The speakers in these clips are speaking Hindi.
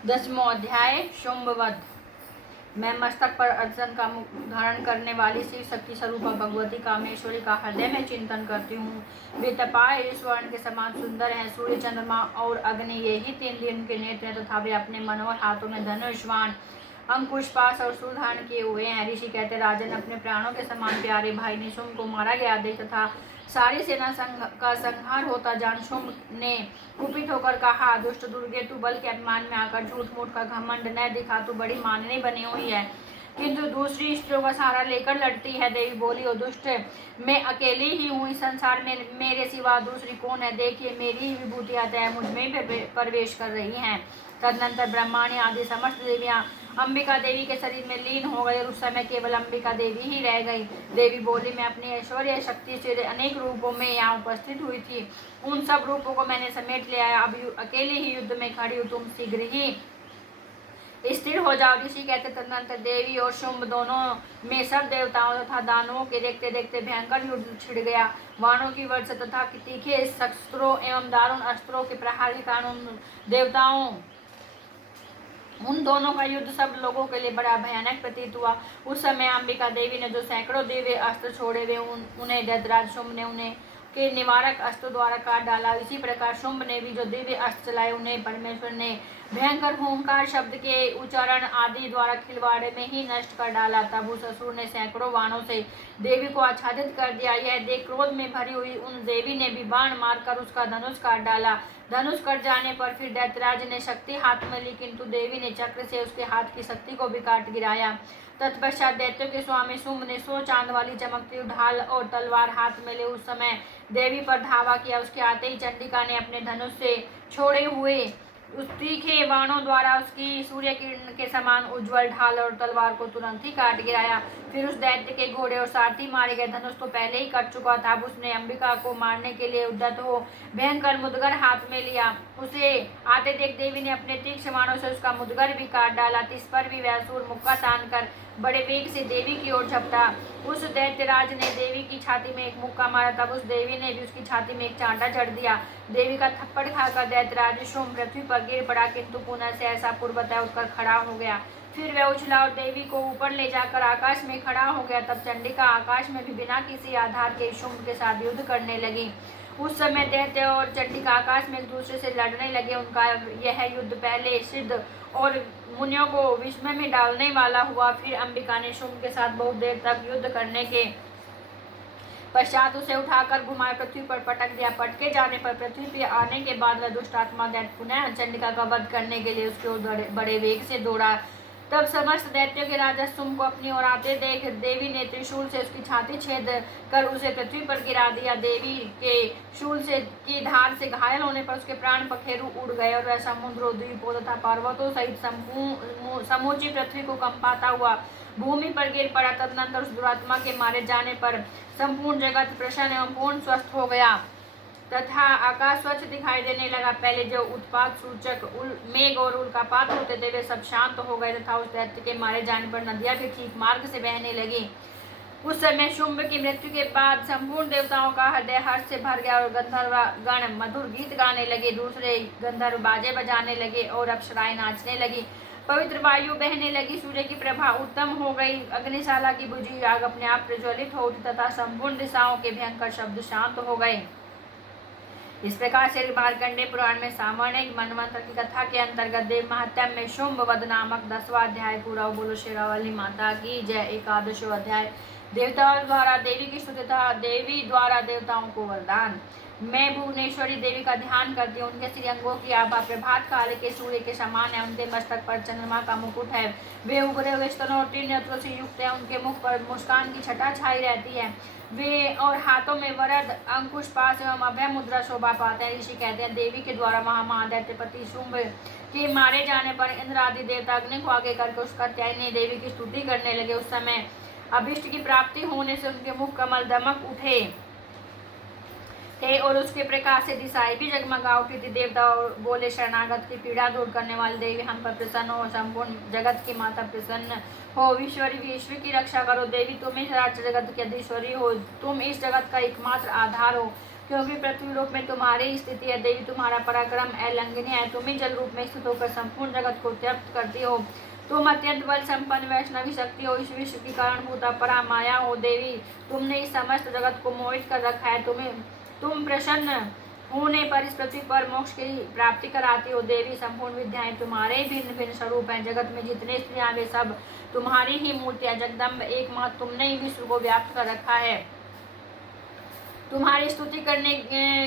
10वां अध्याय शुंभवध। मैं मस्तक पर अर्जुन का मुख धारण करने वाली शिव शक्ति स्वरूपा भगवती कामेश्वरी का हृदय में चिंतन करती हूँ। वे तपाए स्वर्ण के समान सुंदर हैं। सूर्य, चंद्रमा और अग्नि, ये ही 3 दिन के नेत्र हैं तथा वे अपने मनोहर हाथों में धनुष, बाण, अंकुश, पाश और शूल धारण किए हुए हैं। ऋषि कहते, राजन, अपने प्राणों के समान प्यारे भाई निशुंभ को मारा गया देख तथा सारी सेना का संहार होता जान शुंभ ने कुपित होकर कहा, दुष्ट दुर्गे, तू बल के अपमान में आकर झूठ मूठ का घमंड न दिखा, तू बड़ी माननी बनी हुई है किंतु दूसरी स्त्रियों का सहारा लेकर लड़ती है। देवी बोली, ओ दुष्ट, मैं अकेली ही हूँ, इस संसार में मेरे सिवा दूसरी कौन है? देखिए, मेरी ही विभूतियां अतः मुझ में प्रवेश कर रही हैं। तदनंतर ब्रह्माणी आदि समस्त देवियां अंबिका देवी के शरीर में लीन हो गई और उस समय केवल अंबिका देवी ही रह गई। देवी बोली, मैं अपनी ऐश्वर्य शक्ति से अनेक रूपों में यहाँ उपस्थित हुई थी, उन सब रूपों को मैंने समेट लिया है। अब अकेले ही युद्ध में खड़ी हूँ, तुम शीघ्र ही स्थिर हो जाओ। ऋषि कहते, तदनंतर देवी और शुंभ दोनों में सब देवताओं तथा दानवों के देखते देखते भयंकर युद्ध छिड़ गया। वाणों की वर्षा तथा तीखे शस्त्रों एवं दारुण अस्त्रों के प्रहार के कारण देवताओं उन दोनों का युद्ध सब लोगों के लिए बड़ा भयानक प्रतीत हुआ। उस समय अंबिका देवी ने जो सैकड़ों दिव्य अस्त्र छोड़े वे उन्हें दैत्यराज शुंभ ने उन्हें के निवारक अस्त्र द्वारा काट डाला। इसी प्रकार शुंभ ने भी जो दिव्य अस्त्र चलाए उन्हें परमेश्वर ने भयंकर हुंकार शब्द के उच्चारण आदि द्वारा खिलवाड़े में ही नष्ट कर डाला। तब उस असुर ने सैकड़ों बाणों से देवी को आच्छादित कर दिया। यह देख क्रोध में भरी हुई उन देवी ने भी बाण मारकर उसका धनुष काट डाला। धनुष कट जाने पर फिर दैत्यराज ने शक्ति हाथ में ली, किंतु देवी ने चक्र से उसके हाथ की शक्ति को भी काट गिराया। तत्पश्चात दैत्यों के स्वामी शुंभ ने 100 चांद वाली चमकती ढाल और तलवार हाथ में ले उस समय देवी पर धावा किया। उसके आते ही चंडिका ने अपने धनुष से छोड़े हुए उस तीखे बाणों द्वारा उसकी सूर्य किरण के समान उज्जवल ढाल और तलवार को तुरंत ही काट गिराया। फिर उस दैत्य के घोड़े और सारथी मारे गए। धनुष तो पहले ही कट चुका था। अब उसने अंबिका को मारने के लिए उद्यत हो भयंकर मुदगर हाथ में लिया। उसे आते देख देवी ने अपने तीक्ष्ण बाणों से उसका मुदगर भी काट डाला। इस पर भी वह असुर मुक्का तान कर बड़े वेग से देवी की ओर झपटा। उस दैत्यराज ने देवी की छाती में एक मुक्का मारा, तब उस देवी ने भी उसकी छाती में एक चांटा जड़ दिया। देवी का थप्पड़ खाकर दैत्यराज शुंभ पृथ्वी पर गिर पड़ा, किंतु पुनः से ऐसा पूर्वतः उठकर खड़ा हो गया। फिर वह उछला और देवी को ऊपर ले जाकर आकाश में खड़ा हो गया। तब चंडिका आकाश में भी बिना किसी आधार के शुंभ के साथ युद्ध करने लगी। उस समय दैत्य और चंडिका आकाश में एक दूसरे से लड़ने लगे। उनका यह युद्ध पहले सिद्ध और मुनियों को विस्मय में डालने वाला हुआ। फिर अंबिका ने शुंभ के साथ बहुत देर तक युद्ध करने के पश्चात उसे उठाकर घुमाए पृथ्वी पर पटक दिया। पटके जाने पर पृथ्वी पर आने के बाद वह दुष्ट आत्मा दैत्य पुनः चंडिका का वध करने के लिए उसके ओर बड़े वेग से दौड़ा। तब समस्त दैत्यों के राजा शुंभ को अपनी ओर आते देख देवी ने त्रिशूल से उसकी छाती छेद कर उसे पृथ्वी पर गिरा दिया। देवी के शूल से की धार से घायल होने पर उसके प्राण पखेरु उड़ गए और वह समुद्रों, द्वीपों तथा पर्वतों सहित समूची पृथ्वी को कंपाता हुआ भूमि पर गिर पड़ा। तदनंतर उस दुरात्मा के मारे जाने पर संपूर्ण जगत प्रसन्न एवं पूर्ण स्वस्थ हो गया तथा आकाश स्वच्छ दिखाई देने लगा। पहले जो उत्पात सूचक मेघ और उल्कापात होते थे वे सब शांत हो गए तथा उस दैत्य के मारे जाने पर नदियां भी ठीक मार्ग से बहने लगी। उस समय शुंभ की मृत्यु के बाद संपूर्ण देवताओं का हृदय हर्ष से भर गया और गंधर्व गण मधुर गीत गाने लगे। दूसरे गंधर्व बाजे बजाने लगे और अप्सराएं नाचने लगी। पवित्र वायु बहने लगी। सूर्य की प्रभा उत्तम हो गई। अग्निशाला की बुझी आग अपने आप प्रज्वलित हो उठी तथा संपूर्ण दिशाओं के भयंकर शब्द शांत हो गए। इस प्रकार से मार्कंडेय पुराण में सामान्य मनवंतर की कथा के अंतर्गत देव महात्म्य में शुंभ वध नामक 10वां अध्याय पूरा। बोलो शेरावाली माता की जय। 11वां अध्याय देवताओं द्वारा देवी की स्तुति तथा देवी द्वारा देवताओं को वरदान। मैं भुवनेश्वरी देवी का ध्यान करती हूँ। उनके श्रीअंगों की आभा प्रभात काल के सूर्य के समान है। उनके मस्तक पर चंद्रमा का मुकुट है। वे उभरे हुए स्तनों और 3 नेत्रों से युक्त है। उनके मुख पर मुस्कान की छटा छाई रहती है। वे और हाथों में वरद, अंकुश, पाश एवं अभय मुद्रा शोभा पाते हैं। ऋषि कहते हैं, देवी के द्वारा महादैत्यपति शुंभ के मारे जाने पर इंद्र आदि देवता अग्नि को आगे करके उसका त्यागने देवी की स्तुति करने लगे। उस समय अभिष्ट की प्राप्ति होने से उनके मुख कमल दमक उठे थे और उसके प्रकाश से दिशाएं भी जगमगा उठी थी। देवता बोले, शरणागत की पीड़ा दूर करने वाली देवी हम पर प्रसन्न हो। संपूर्ण जगत की माता प्रसन्न हो। ईश्वरी विश्व की रक्षा करो। देवी तुम इस राज्य जगत की अधीश्वरी हो। तुम इस जगत का एकमात्र आधार हो। क्योंकि पृथ्वी रूप में तुम्हारी स्थिति है देवी, तुम्हारा पराक्रम अलंघनीय है। तुम ही जल रूप में स्थित होकर संपूर्ण जगत को तृप्त करती हो। तुम अत्यंत बल संपन्न वैष्णवी शक्ति हो, इस विश्व की कारणभूता परा माया हो देवी। तुमने इस समस्त जगत को मोहित कर रखा है। तुम प्रसन्न होने पर इस पृथ्वी पर मोक्ष की प्राप्ति कराती हो देवी। संपूर्ण विद्याएं तुम्हारे भिन्न भिन्न स्वरूप हैं। जगत में जितने स्त्रियां वे सब तुम्हारी ही मूर्तियां। जगदम्ब एकमात्र तुमने ही विश्व को व्याप्त कर रखा है। तुम्हारी स्तुति करने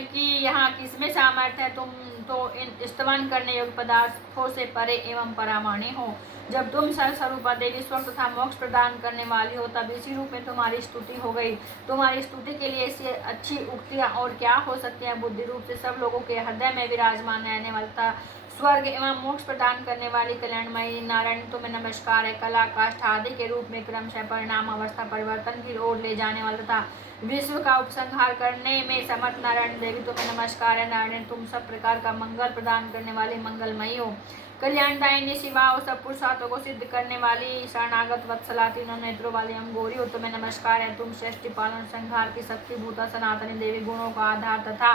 की यहाँ किसमें सामर्थ्य है? तुम तो इन स्तवन करने योग्य पदार्थों से परे एवं परामाणी हो। जब तुम सर्वस्वरूपा देवी स्वर्ग तथा मोक्ष प्रदान करने वाली हो, तब इसी रूप में तुम्हारी स्तुति हो गई। तुम्हारी स्तुति के लिए इससे अच्छी उक्तियाँ और क्या हो सकती हैं? बुद्धि रूप से सब लोगों के हृदय में विराजमान रहने वाला स्वर्ग एवं मोक्ष प्रदान करने वाली कल्याणमयी नारायण तुम्हें नमस्कार है। कला काष्ठ आदि के रूप में क्रमशः परिणाम अवस्था परिवर्तन की ओर ले जाने वाला था विश्व का उपसंहार करने में समर्थ नारायण देवी तुम्हें नमस्कार है। नारायण तुम सब प्रकार का मंगल प्रदान करने वाले मंगलमयी हो। कल्याणदायिनी शिवा और सब पुरुषार्थों को सिद्ध करने वाली शरणागत वत्सला तीनों नेत्रों वाली अंगोरी हो तुम्हें नमस्कार है। तुम सृष्टि पालन संहार की शक्ति भूता सनातनी देवी, गुणों का आधार तथा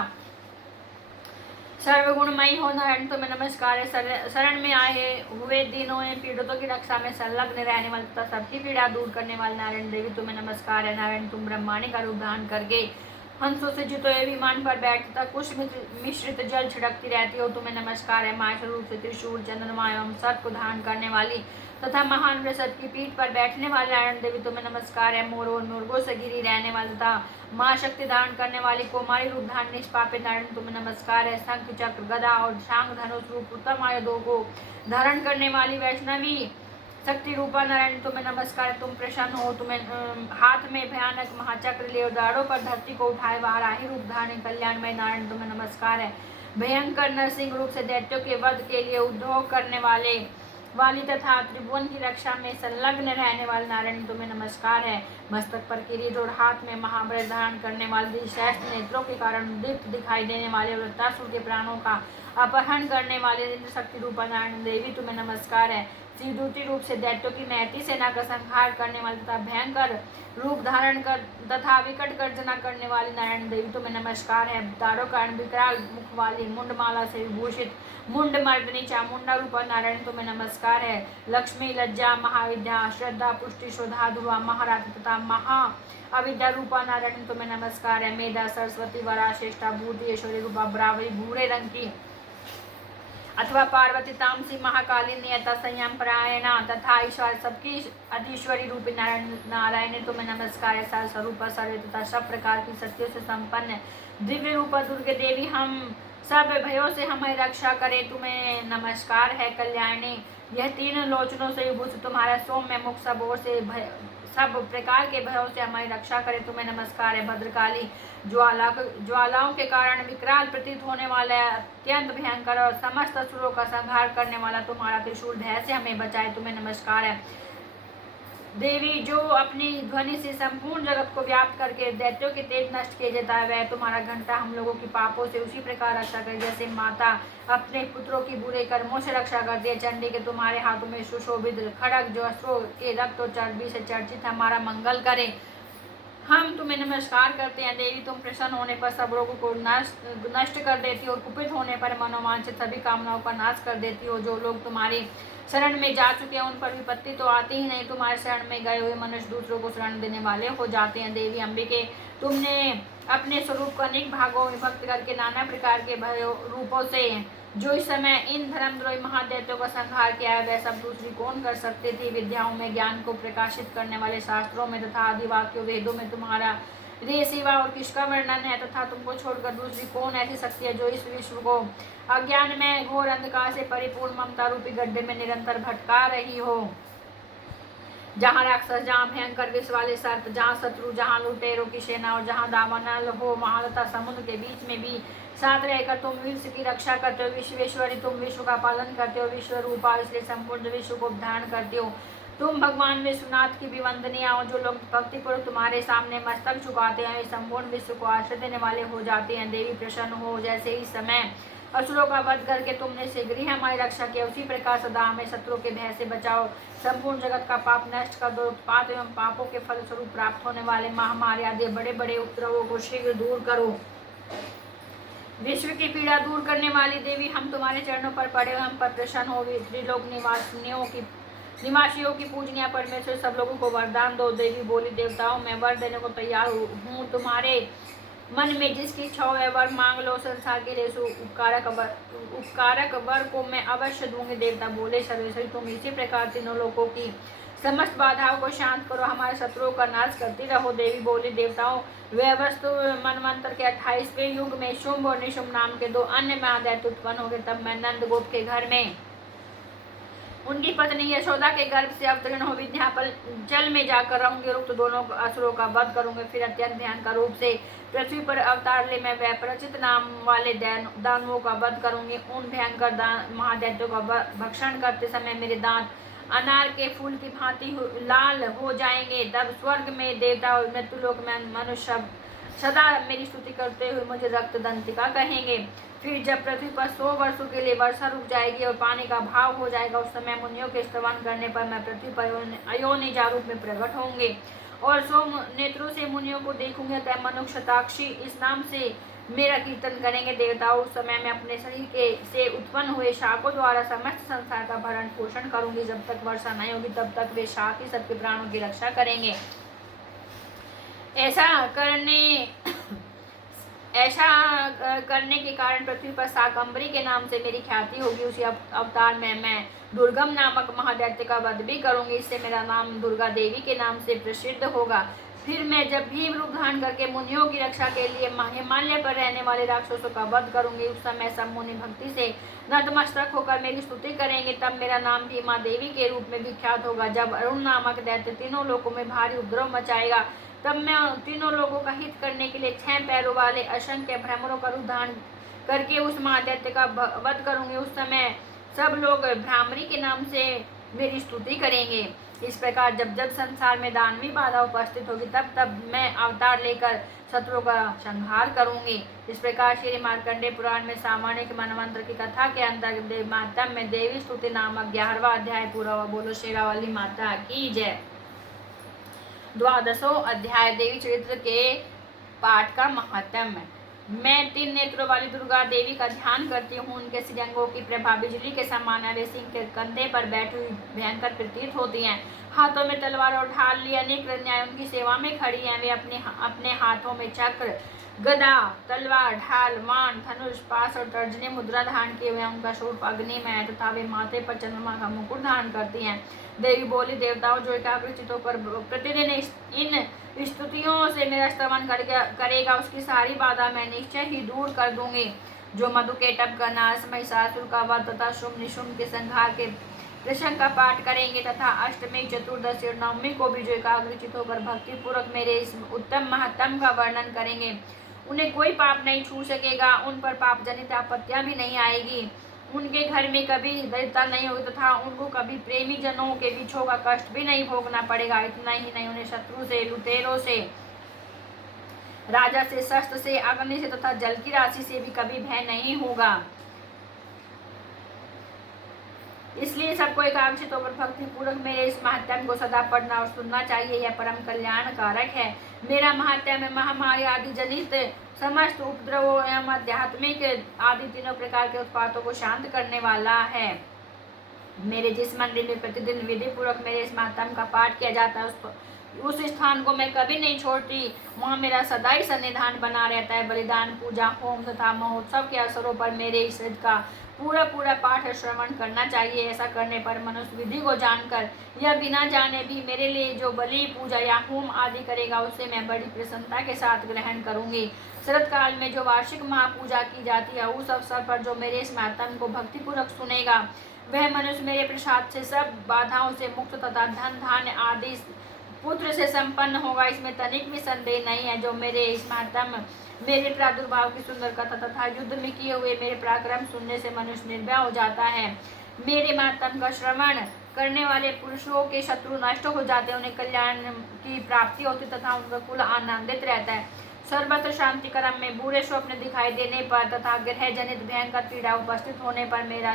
सर्वगुणमयी हो। नारायण तुम्हें नमस्कार है। शरण में आए हुए दीनों एवं पीड़ितों की रक्षा में संलग्न रहने वाले तथा सबकी पीड़ा दूर करने वाले नारायण देवी तुम्हें नमस्कार है। नारायण तुम ब्रह्मांड का रूप धारण करके हंसों से जितो विमान पर बैठता कुछ मिश्रित जल छिड़कती रहती हो तुम्हें नमस्कार है। माया स्वरूप से त्रिशूल चंद्रमा एवं सर्प को धारण करने वाली तथा महान वृषभ की पीठ पर बैठने वाले नारायण देवी तुम्हें नमस्कार है। मोर और मुर्गों से घिरी रहने वाली तथा माँ शक्ति धारण करने वाली कुमारी रूप धारण निष्पापित नारायण तुम्हें नमस्कार है। शंख चक्र गदा और शांग धनुष रूप उत्तम आयुधों को धारण करने वाली वैष्णवी शक्ति रूपा नारायण तुम्हें नमस्कार है। तुम प्रसन्न हो। तुम्हें हाथ में भयानक महाचक्र ले दाढ़ों पर धरती को उठाए वाराही रूप धारण कल्याणमय नारायण तुम्हें नमस्कार है। भयंकर नरसिंह रूप से दैत्यों के वध के लिए उद्योग करने वाली तथा त्रिभुवन की रक्षा में संलग्न रहने वाले नारायण तुम्हें नमस्कार है। मस्तक पर किरीट और हाथ में महाब्रज धारण करने वाले श्रेष्ठ नेत्रों के कारण दीप्त दिखाई देने वाले वृत्तासुर के प्राणों का अपहरण करने वाले इंद्र शक्ति रूपा नारायण देवी तुम्हें नमस्कार है। शिवदूती रूप से दैत्यों की महती सेना का संहार करने वाली तथा भयंकर रूप धारण कर तथा विकट गर्जना करने वाली नारायण देवी तुम्हें नमस्कार है। तारों कारण विकराल मुख वाली मुंडमाला से विभूषित मुंड मर्दनी चामुंडा रूपा नारायण तुम्हें नमस्कार है। लक्ष्मी लज्जा महाविद्या श्रद्धा पुष्टि शोधा ध्रुवा महाराज तथा महा अविद्या रूपा नारायण तुम्हें नमस्कार है। मेधा सरस्वती वरा श्रेष्ठा भूति ऐश्वर्य रूपा ब्रावरी भूरे रंग की अथवा पार्वती तामसी महाकाली नियता संयम परायणा तथा ईश्वर सबकी अधीश्वरी रूपी नारायण तुम्हें नमस्कार है। सर्व स्वरूप सर्व तथा सब प्रकार की शक्तियों से संपन्न दिव्य रूपा दुर्गे देवी हम सब भयों से हमें रक्षा करे तुम्हें नमस्कार है। कल्याणी यह तीन लोचनों से विभूषित तुम्हारा सौम्य मुख सब ओर से सब प्रकार के भयों से हमारी रक्षा करे तुम्हें नमस्कार है। भद्रकाली ज्वालाओं के कारण विकराल प्रतीत होने वाला अत्यंत भयंकर और समस्त असुरों का संहार करने वाला तुम्हारा त्रिशूल भय से हमें बचाए तुम्हें नमस्कार है। देवी जो अपनी ध्वनि से संपूर्ण जगत को व्याप्त करके दैत्यों के तेज नष्ट किए जाता है, वह तुम्हारा घंटा हम लोगों की पापों से उसी प्रकार रक्षा करे जैसे माता अपने पुत्रों की बुरे कर्मों से रक्षा करती है। चंडी के तुम्हारे हाथों में सुशोभित खड़ग जो अस्त्रों के रक्त और चर्बी से चर्चित हमारा मंगल करे हम तुम्हें नमस्कार करते हैं। देवी तुम प्रसन्न होने पर सब रोगों को नष्ट कर देती हो और कुपित होने पर मनोवांछित सभी कामनाओं का नाश कर देती हो। जो लोग तुम्हारी शरण में जा चुके हैं उन पर विपत्ति तो आती ही नहीं, तुम्हारे शरण में गए हुए मनुष्य दूसरों को शरण देने वाले हो जाते हैं। देवी अंबिके तुमने अपने स्वरूप को अनेक भागों में विभक्त करके नाना प्रकार के रूपों से जो इस समय इन धर्मद्रोही महादैत्यों का संहार किया है वह सब दूसरी कौन कर सकती थी। विद्याओं में ज्ञान को प्रकाशित करने वाले शास्त्रों में तथा आदिवाक्यों वेदों में तुम्हारा रे सिवा और किसका वर्णन है तथा तुमको छोड़कर दूसरी कौन ऐसी शक्ति है जो इस विश्व को अज्ञान में घोर अंधकार से परिपूर्ण ममता रूपी गड्ढे में निरंतर भटका रही हो। जहाँ राक्षस, जहाँ भयंकर विष वाले सर्प, जहाँ शत्रु, जहाँ लुटेरों की सेना और जहाँ दावानल हो वहाँ तथा समुद्र के बीच में भी साथ रहकर तुम विश्व की रक्षा करते हो। विश्वेश्वरी तुम विश्व का पालन करते हो। विश्व रूपा इसलिए संपूर्ण विश्व को धारण करते हो। तुम भगवान विश्वनाथ की भी वंदनीय हो। जो लोग भक्तिपूर्वक तुम्हारे सामने मस्तक झुकाते हैं वे संपूर्ण विश्व को आश्रय देने वाले हो जाते हैं। देवी प्रसन्न हो। जैसे इस समय असुरों का वध करके तुमने शीघ्र ही हमारी रक्षा किया उसी प्रकार सदा हमें शत्रुओं के भय से बचाओ। संपूर्ण जगत का पाप नष्ट कर दो। उत्पात एवं पापों के फलस्वरूप प्राप्त होने वाले महामारी आदि बड़े बड़े उपद्रवों को शीघ्र दूर करो। विश्व की पीड़ा दूर करने वाली देवी, हम तुम्हारे चरणों पर पड़े हुए, हम पर प्रसन्न हो। त्रिलोक निवासियों की पूजनीय परमेश्वर, सब लोगों को वरदान दो। देवी बोली, देवताओं मैं वर देने को तैयार हूँ। तुम्हारे मन में जिसकी इच्छा हो वह वर मांग लो। संसार के लिए उपकारक वर को मैं अवश्य दूंगी। देवता बोले, सर्वेश्वरी तुम इसी प्रकार तीनों लोगों की समस्त बाधाओं को शांत करो, हमारे शत्रुओं का नाश करती रहो। देवी बोली, देवताओं वह वस्तु मनवंतर के 28वें युग में शुंभ और निशुंभ नाम के 2 अन्य महादैत्य उत्पन्न हो गए। तब मैं नंद गोप के घर में उनकी पत्नी यशोदा के गर्भ से अवतीर्ण हो विंध्याचल जल में जाकर रहूंगी। रुक्त दोनों असुरों का वध करूंगे। फिर अत्यंत ध्यान का रूप से पृथ्वी पर अवतार ले मैं वैपरिचित नाम वाले दानवों का वध करूंगी। उन भयंकर महादैत्यों का भक्षण करते समय मेरे दांत अनार के फूल की भांति लाल हो जाएंगे। तब स्वर्ग में देवता और मृत्युलोक में मनुष्य सदा मेरी स्तुति करते हुए मुझे रक्त दंतिका कहेंगे। फिर जब पृथ्वी पर 100 वर्षों के लिए वर्षा रुक जाएगी और पानी का भाव हो जाएगा, उस समय मुनियों के स्तवन करने पर मैं पृथ्वी पर अयोनिजा रूप में प्रकट होंगे और 100 नेत्रों से मुनियों को देखूंगे। तब मनुष्य शताक्षी इस नाम से मेरा कीर्तन करेंगे। देवताओं उस समय मैं अपने शरीर के से उत्पन्न हुए शाकों द्वारा समस्त संसार का भरण पोषण करूंगी। जब तक वर्षा नहीं होगी तब तक वे शाक ही सबके प्राणों की रक्षा करेंगे। ऐसा करने के कारण पृथ्वी पर शाकंभरी के नाम से मेरी ख्याति होगी। उसी अवतार में मैं दुर्गम नामक महादैत्य का वध भी करूंगी। इससे मेरा नाम दुर्गा देवी के नाम से प्रसिद्ध होगा। फिर मैं जब भीम रूप धारण करके मुनियों की रक्षा के लिए हिमालय पर रहने वाले राक्षसों का वध करूंगी। उस समय सब मुनि भक्ति से नतमस्तक होकर मेरी स्तुति करेंगे। तब मेरा नाम भीमा देवी के रूप में विख्यात होगा। जब अरुण नामक दैत्य तीनों लोगों में भारी उपद्रव मचाएगा, तब मैं तीनों लोगों का हित करने के लिए 6 पैरों वाले असंख्य भ्रमरों का रूप धारण करके उस महादैत्य का वध करूंगी। उस समय सब लोग भ्रामरी के नाम से मेरी स्तुति करेंगे। इस प्रकार जब जब संसार में दानवी बाधा उपस्थित होगी, तब तब मैं अवतार लेकर शत्रुओं का संहार करूंगी। इस प्रकार श्री मार्कंडेय पुराण में सामान्य मनवंतर की कथा के अंतर्गत मातम में देवी स्तुति नामक 11वां अध्याय पूरा हुआ। बोलो शेरावाली माता की जय। 12वां अध्याय देवी चरित्र के पाठ का महात्म्य। मैं 3 नेत्रों वाली दुर्गा देवी का ध्यान करती हूँ। उनके श्रीअंगों की प्रभा बिजली के समान है। वे सिंह के कंधे पर बैठी हुई भयंकर प्रतीत होती हैं। हाथों में तलवार और ढाल लिए अनेक कन्याएं उनकी सेवा में खड़ी हैं। वे अपने हाथों में चक्र, गदा, तलवार, ढाल, बाण, धनुष, पाश और तर्जनी मुद्रा धारण किए हुए हैं। उनका स्वरूप अग्निमय है तथा वे माथे पर चंद्रमा का मुकुट धारण करती हैं। देवी बोली, देवताओं जो एकाग्रचित होकर प्रतिदिन इन स्तुतियों से मेरा स्तवन करेगा, उसकी सारी बाधा मैं निश्चय ही दूर कर दूंगी। जो मधुकेटभ, गणास, महिषासुर का वध तथा शुंभ निशुंभ के संहार के प्रसंग का पाठ करेंगे तथा अष्टमी, चतुर्दशी और नवमी को भी जो एकाग्रचित होकर भक्ति पूर्वक मेरे इस उत्तम महत्तम का वर्णन करेंगे, उन्हें कोई पाप नहीं छू सकेगा। उन पर पाप जनित आपत्तियां भी नहीं आएगी। उनके घर में कभी दरिद्रता नहीं होगी तथा उनको कभी प्रेमी जनों के बिछोह का कष्ट भी नहीं भोगना पड़ेगा। इतना ही नहीं, उन्हें शत्रु से, लुटेरों से, राजा से, शस्त्र से, अग्नि से तथा जल की राशि से भी कभी भय नहीं होगा। इसलिए सबको एकाग्रचित होकर भक्ति पूर्वक मेरे इस महात्म्य को सदा पढ़ना और सुनना चाहिए। यह परम कल्याण कारक है। मेरा महात्म्य महामारी आदि जनित समस्त उपद्रवों एवं आध्यात्मिक आदि तीनों प्रकार के उत्पातों को शांत करने वाला है। मेरे जिस मंदिर में प्रतिदिन विधि पूर्वक मेरे इस महात्म्य का पाठ किया जाता है, उस स्थान को मैं कभी नहीं छोड़ती। वहाँ मेरा सदा ही सन्निधान बना रहता है। बलिदान, पूजा, होम तथा महोत्सव के अवसरों पर मेरे इस का पूरा पाठ श्रवण करना चाहिए। ऐसा करने पर मनुष्य विधि को जानकर या बिना जाने भी मेरे लिए जो बलि, पूजा या होम आदि करेगा, उसे मैं बड़ी प्रसन्नता के साथ ग्रहण करूंगी। शरद काल में जो वार्षिक महापूजा की जाती है, उस अवसर पर जो मेरे इस महात्म्य को भक्तिपूर्वक सुनेगा, वह मनुष्य मेरे प्रसाद से सब बाधाओं से मुक्त तथा धन, धान्य आदि पुत्र से संपन्न होगा। इसमें तनिक भी संदेह नहीं है। जो मेरे इस महात्म्य, मेरे प्रादुर्भाव की सुंदर कथा तथा युद्ध में किए हुए मेरे पराक्रम सुनने से मनुष्य निर्भय हो जाता है। मेरे महात्म्य का श्रवण करने वाले पुरुषों के शत्रु नष्ट हो जाते हैं, उन्हें कल्याण की प्राप्ति होती तथा उनका कुल आनंदित रहता है। सर्वत्र शांति क्रम में बुरे स्वप्न दिखाई देने पर तथा ग्रह जनित भयंकर पीड़ा उपस्थित होने पर मेरा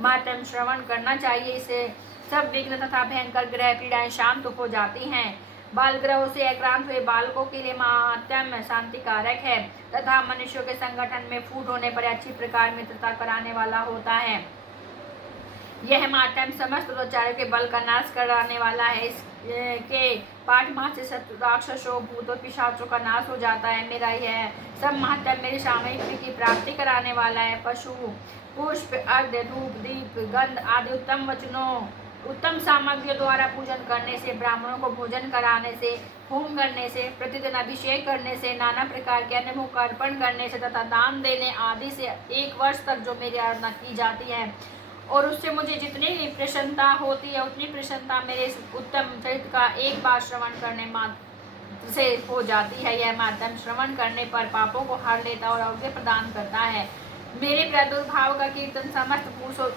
महात्म्य श्रवण करना चाहिए। इसे सब विघ्न तथा भयंकर ग्रह पीड़ाएं शांत हो जाती हैं। बाल ग्रहों से आक्रांत हुए बालकों के लिए महात्म शांतिकारक है तथा मनुष्यों के संगठन में फूट होने पर अच्छी प्रकार मित्रता कराने वाला होता है। यह माध्यम समस्त दुराचार्यों के बल का नाश कराने वाला है। इसके पाठ माह से शत्रु राक्षसों भूतों पिशाचों का नाश हो जाता है। मेरा यह सब माध्यम मेरी सामयिक की प्राप्ति कराने वाला है। पशु पुष्प अर्घ्य धूप दीप गंध आदि उत्तम सामग्रियों द्वारा पूजन करने से, ब्राह्मणों को भोजन कराने से, होम करने से, प्रतिदिन अभिषेक करने से, नाना प्रकार के अन्नों का अर्पण करने से तथा दान देने आदि से 1 वर्ष तक जो मेरी आराधना की जाती है और उससे मुझे जितनी प्रसन्नता होती है उतनी प्रसन्नता मेरे इस उत्तम चरित्र का एक बार श्रवण करने मात्र से हो जाती है। यह माध्यम श्रवण करने पर पापों को हर लेता और आरोग्य प्रदान करता है। मेरे प्रादुर्भाव का कीर्तन समस्त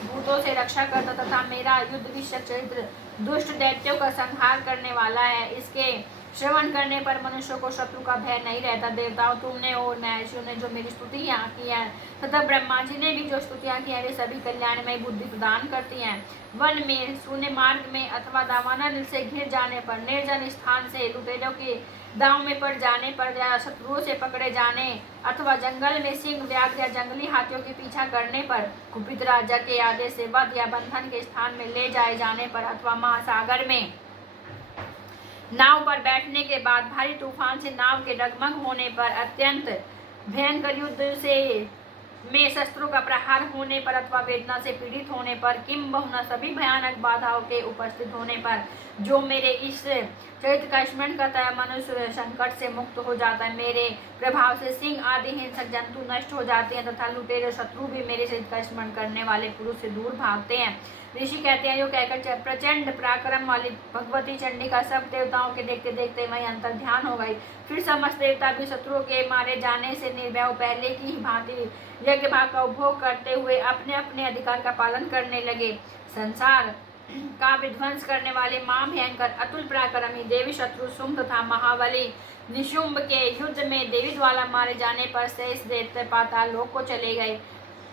भूतों से रक्षा करता तथा मेरा युद्ध विषयक चरित्र दुष्ट दैत्यों का संहार करने वाला है। इसके श्रवण करने पर मनुष्यों को शत्रु का भय नहीं रहता। देवताओं तुमने और न्यायियों ने जो मेरी स्तुतियाँ की है तथा ब्रह्मा जी ने भी जो स्तुतियाँ की है वे सभी कल्याणमय बुद्धि प्रदान करती हैं। वन में, शून्य मार्ग में अथवा दावानल से घिर जाने पर, निर्जन स्थान से लुटेरों के दांव में पड़ जाने पर या शत्रुओं से पकड़े जाने अथवा जंगल में सिंह व्याघ्र या जंगली हाथियों के पीछा करने पर, कुपित राजा के आदेश से वध या बंधन के स्थान में ले जाए जाने पर अथवा महासागर में नाव पर बैठने के बाद भारी तूफान से नाव के डगमग होने पर, अत्यंत भयंकर युद्ध से में शस्त्रों का प्रहार होने पर अथवा वेदना से पीड़ित होने पर, किंबहुना सभी भयानक बाधाओं के उपस्थित होने पर जो मेरे इस चरित्र का स्मरण करता है मनुष्य संकट से मुक्त हो जाता है। मेरे प्रभाव से सिंह आदि हिंसक जंतु नष्ट हो जाते हैं तथा लुटेरे शत्रु भी मेरे चरित्र का स्मरण करने वाले पुरुष से दूर भागते हैं। ऋषि कहते हैं, यो कहकर प्रचंड पराक्रम वाली भगवती चंडिका सब देवताओं के देखते देखते वही अंतर ध्यान हो गई। फिर समस्त देवता भी शत्रुओं के मारे जाने से निर्भय पहले की ही भांति यज्ञ भाग का उपभोग करते हुए अपने अपने अधिकार का पालन करने लगे। संसार का विध्वंस करने वाले महाभयंकर अतुल पराक्रमी देवी शत्रु शुंभ तथा महाबली निशुंभ के युद्ध में देवी द्वारा मारे जाने पर शेष दैत्य पाताल लोक को चले गए।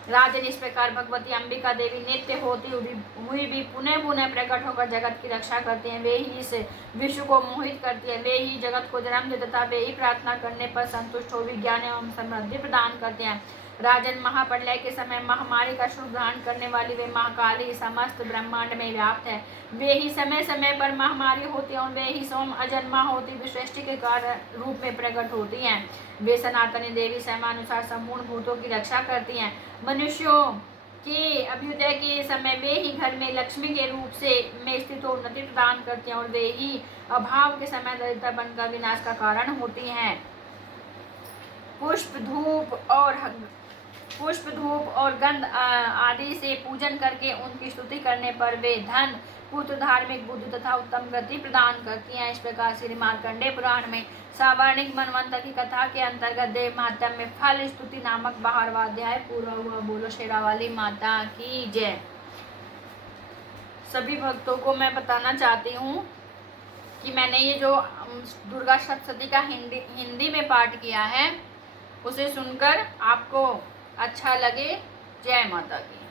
राजन, इस प्रकार भगवती अंबिका देवी नित्य होती हुई भी पुनः पुनः प्रकट होकर जगत की रक्षा करते हैं। वे ही इस विश्व को मोहित करती है, वे ही जगत को जन्म देते तथा वे ही प्रार्थना करने पर संतुष्ट हो विज्ञान एवं समृद्धि प्रदान करते हैं। राजन, महाप्रलय के समय महामारी का स्वरूप धारण करने वाली वे महाकाली समस्त ब्रह्मांड में व्याप्त है। वे ही समय समय पर महामारी होती है और वे ही सोम अजन्मा होती वे सृष्टि के कार्य रूप में प्रकट होती हैं। वे सनातनी देवी समानुसार संपूर्ण भूतों की रक्षा करती हैं। मनुष्यों के अभ्युदय के समय वे ही घर में लक्ष्मी के रूप से में स्थित उन्नति प्रदान करती हैं और वे ही अभाव के समय दरिद्रता बनकर विनाश का कारण होती हैं। पुष्प धूप और गंध आदि से पूजन करके उनकी स्तुति करने पर वे धन पुत्र धार्मिक बुद्धि तथा उत्तम गति प्रदान करती हैं। इस प्रकार श्री मार्कंडेय पुराण में सावर्णिक मनवंतर की कथा के अंतर्गत देव माध्यम में फल स्तुति नामक 12वां अध्याय पूरा हुआ। बोलो शेरावाली माता की जय। सभी भक्तों को मैं बताना चाहती हूँ कि मैंने ये जो दुर्गा सप्तशती का हिंदी में पाठ किया है उसे सुनकर आपको अच्छा लगे। जय माता की।